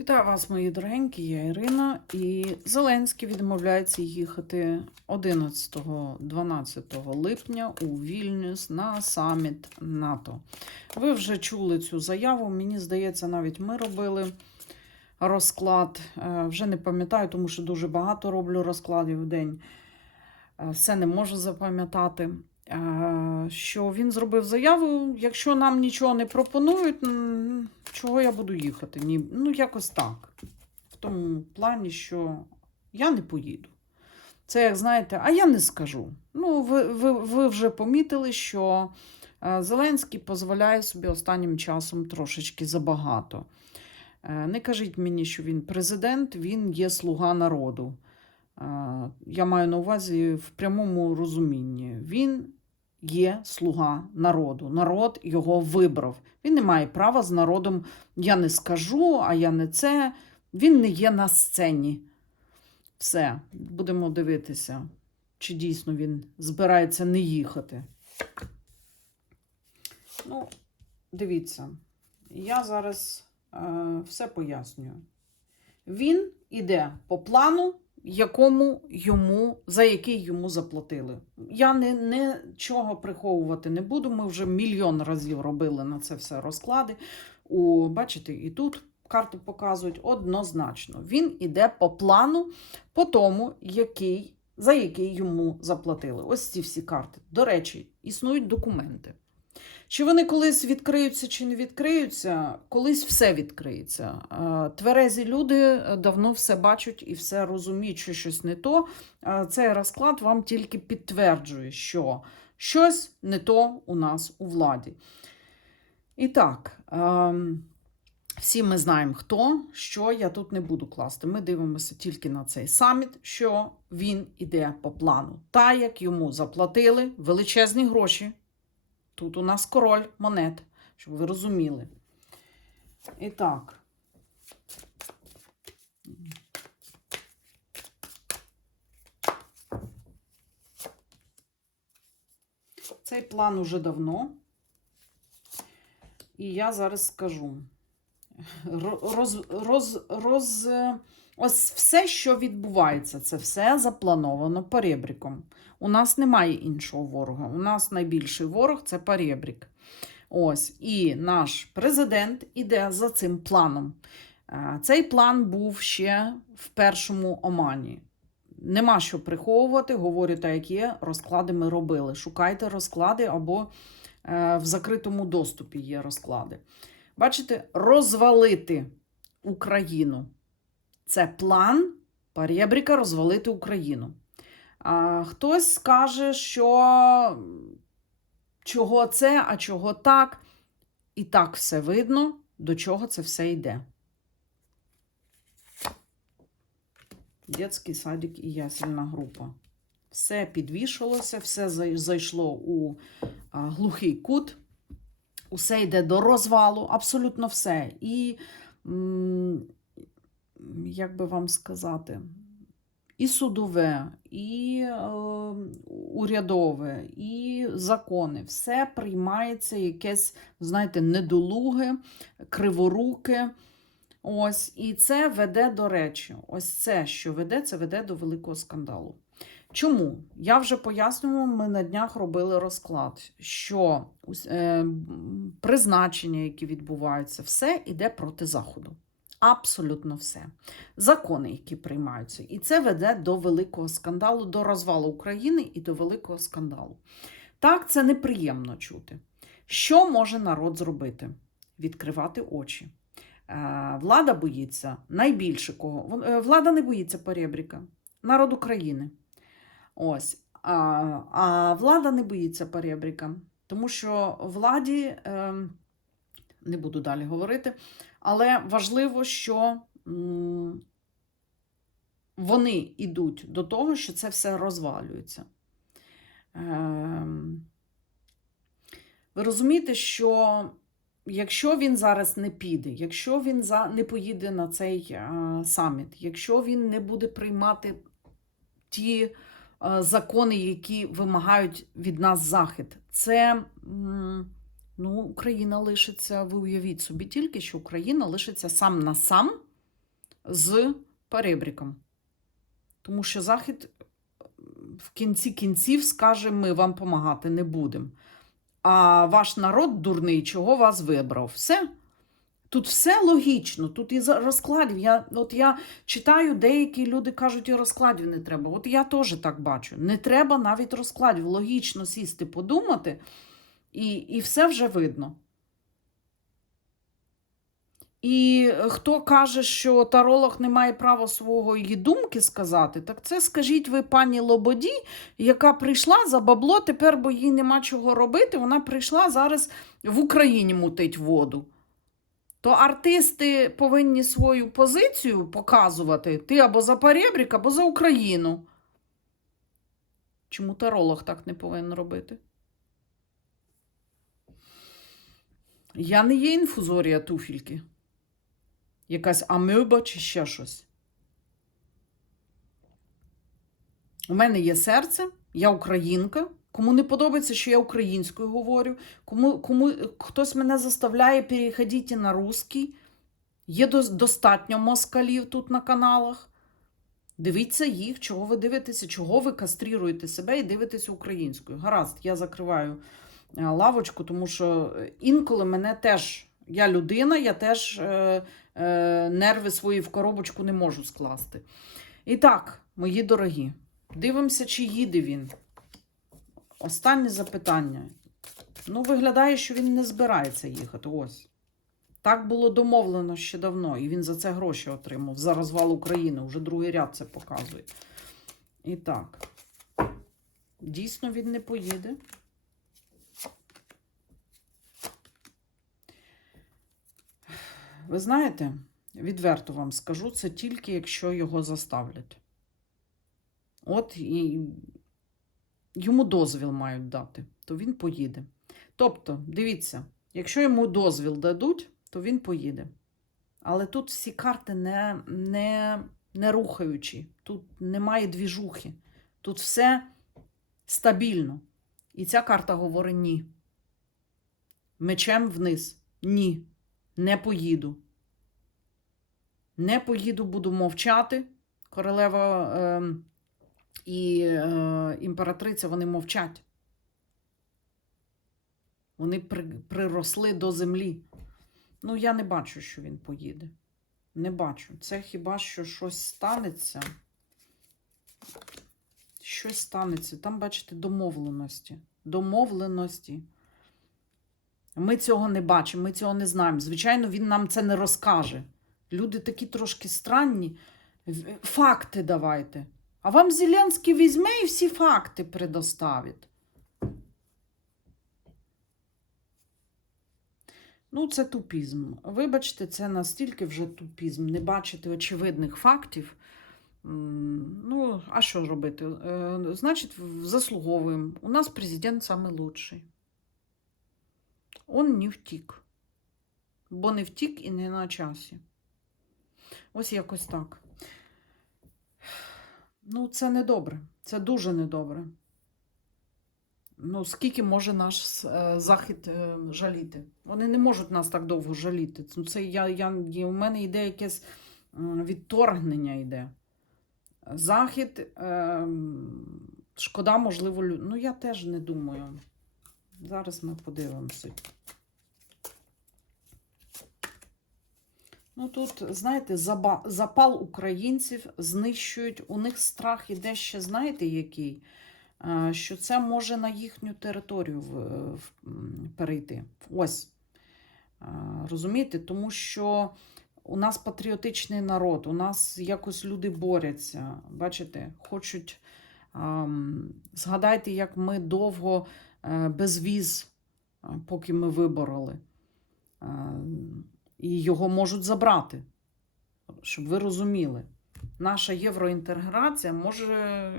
Вітаю вас, мої дорогенькі, я Ірина. І Зеленський відмовляється їхати 11-12 липня у Вільнюс на саміт НАТО. Ви вже чули цю заяву. Мені здається, навіть ми робили розклад. Е, Вже не пам'ятаю, тому що дуже багато роблю розкладів в день. Е, Все не можу запам'ятати. Е, Що він зробив заяву, якщо нам нічого не пропонують, чого я буду їхати? Ні, ну, якось так. В тому плані, що я не поїду. Це, як знаєте, а я не скажу. Ну, ви, ви, ви вже помітили, що е, Зеленський дозволяє собі останнім часом трошечки забагато. Е, Не кажіть мені, що він президент, він є слуга народу. Я маю на увазі в прямому розумінні. Він є слуга народу. Народ його вибрав. Він не має права з народом я не скажу, а я не це. Він не є на сцені. Все, будемо дивитися, чи дійсно він збирається не їхати. Ну, дивіться, я зараз е, все пояснюю. Він іде по плану, якому йому, за який йому заплатили. Я не, нічого приховувати не буду. Ми вже мільйон разів робили на це все розклади. У, бачите, і тут карту показують однозначно. Він іде по плану, по тому, який, за який йому заплатили. Ось ці всі карти. До речі, існують документи. Чи вони колись відкриються, чи не відкриються, колись все відкриється. Е, Тверезі люди давно все бачать і все розуміють, що щось не то. Е, Цей розклад вам тільки підтверджує, що щось не то у нас у владі. І так, ем, всі ми знаємо, хто, що я тут не буду класти. Ми дивимося тільки на цей саміт, що він іде по плану. Та, як йому заплатили величезні гроші. Тут у нас король монет, щоб ви розуміли. І так. Цей план уже давно. І я зараз скажу. Ро- Роз, роз, роз, ось все, що відбувається, це все заплановано перебріком. У нас немає іншого ворога. У нас найбільший ворог це перебрік. Ось, і наш президент іде за цим планом. Е, Цей план був ще в першому омані. Нема що приховувати, говорю так, як є, розклади ми робили. Шукайте розклади або е, в закритому доступі є розклади. Бачите, розвалити Україну. Це план Парєбріка розвалити Україну. А, хтось скаже, що чого це, а чого так. І так все видно, до чого це все йде. Дітський садик і ясельна група. Все підвішалося, все зайшло у глухий кут. Усе йде до розвалу, абсолютно все. І, м, як би вам сказати, і судове, і е, урядове, і закони. Все приймається якесь, знаєте, недолуге, криворуке. Ось, і це веде до речі. Ось це, що веде, це веде до великого скандалу. Чому? Я вже пояснювала, ми на днях робили розклад, що е, призначення, які відбуваються, все йде проти Заходу. Абсолютно все. Закони, які приймаються. І це веде до великого скандалу, до розвалу України і до великого скандалу. Так, це неприємно чути. Що може народ зробити? Відкривати очі. Е, Влада боїться найбільше кого. Е, Влада не боїться перебріка. Народ України. Ось. А, а влада не боїться перебріка, тому що владі, ем, не буду далі говорити, але важливо, що вони йдуть до того, що це все розвалюється. Ем, ви розумієте, що якщо він зараз не піде, якщо він не поїде на цей саміт, якщо він не буде приймати ті е, закони, які вимагають від нас захід, це ну, Україна лишиться, ви уявіть собі тільки, що Україна лишиться сам на сам з перебріком. Тому що Захід в кінці кінців скаже, ми вам допомагати не будемо. А ваш народ дурний, чого вас вибрав? Все. Тут все логічно, тут і розкладів. Я, от я читаю, деякі люди кажуть, і розкладів не треба. От я теж так бачу. Не треба навіть розкладів. Логічно сісти, подумати, і, і все вже видно. І хто каже, що таролог не має права свого її думки сказати, так це скажіть ви пані Лободі, яка прийшла за бабло, тепер, бо їй нема чого робити, вона прийшла зараз в Україні мутить воду. То артисти повинні свою позицію показувати ти або за перебрік, або за Україну. Чому таролог так не повинен робити? Я не є інфузорія туфільки. Якась амеба чи ще щось. У мене є серце, я українка. Кому не подобається, що я українською говорю, кому, кому хтось мене заставляє переходити на русський. Є дос- достатньо москалів тут на каналах. Дивіться їх, чого ви дивитеся, чого ви кастріруєте себе і дивитеся українською. Гаразд, я закриваю лавочку, тому що е, інколи мене теж, я людина, я теж е, е, нерви свої в коробочку не можу скласти. І так, мої дорогі, дивимося, чи їде він. Останнє запитання. Ну, виглядає, що він не збирається їхати. Ось. Так було домовлено ще давно, і він за це гроші отримав. За розвал України. Уже другий ряд це показує. І так. Дійсно, він не поїде. Ви знаєте, відверто вам скажу, це тільки якщо його заставлять. От і йому дозвіл мають дати, то він поїде. Тобто, дивіться, якщо йому дозвіл дадуть, то він поїде. Але тут всі карти не, не, не рухаючі, тут немає двіжухи, тут все стабільно. І ця карта говорить ні. Мечем вниз. Ні. Не поїду. Не поїду, буду мовчати. Королева е, і е, імператриця вони мовчать. Вони при, приросли до землі. Ну, я не бачу, що він поїде. Не бачу. Це хіба що щось станеться. Щось станеться. Там, бачите, домовленості. Домовленості. Ми цього не бачимо, ми цього не знаємо. Звичайно, він нам це не розкаже. Люди такі трошки странні. Факти давайте. А вам Зеленський візьме і всі факти предоставить. Ну, це тупізм. Вибачте, це настільки вже тупізм. Не бачити очевидних фактів. Ну, а що робити? Е, Значить, заслуговуємо. У нас президент лучший. Он не втік. Бо не втік і не на часі. Ось якось так. Ну, це недобре. Це дуже недобре. Ну, скільки може наш е, захід е, жаліти? Вони не можуть нас так довго жаліти. Ну, Це я, я, у мене йде якесь м, відторгнення йде. Захід, е, шкода, можливо, лю- ну я теж не думаю. Зараз ми подивимося. Ну тут, знаєте, запал українців знищують. У них страх іде ще, знаєте, який? Що це може на їхню територію перейти. Ось. Розумієте? Тому що у нас патріотичний народ, у нас якось люди борються. Бачите, хочуть. Згадайте, як ми довго е, без віз, поки ми вибороли. І його можуть забрати. Щоб ви розуміли, наша євроінтеграція може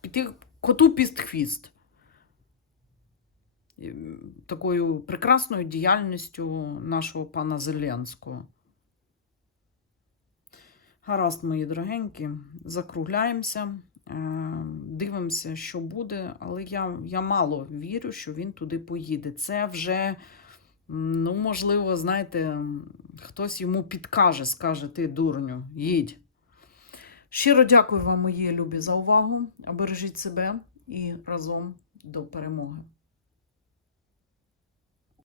піти коту під хвіст. Такою прекрасною діяльністю нашого пана Зеленського. Гаразд, мої дорогенькі, закругляємося, е, дивимося, що буде, але я, я мало вірю, що він туди поїде. Це вже Ну, можливо, знаєте, хтось йому підкаже, скаже: ти дурню, їдь. Щиро дякую вам, мої любі, за увагу. Бережіть себе і разом до перемоги.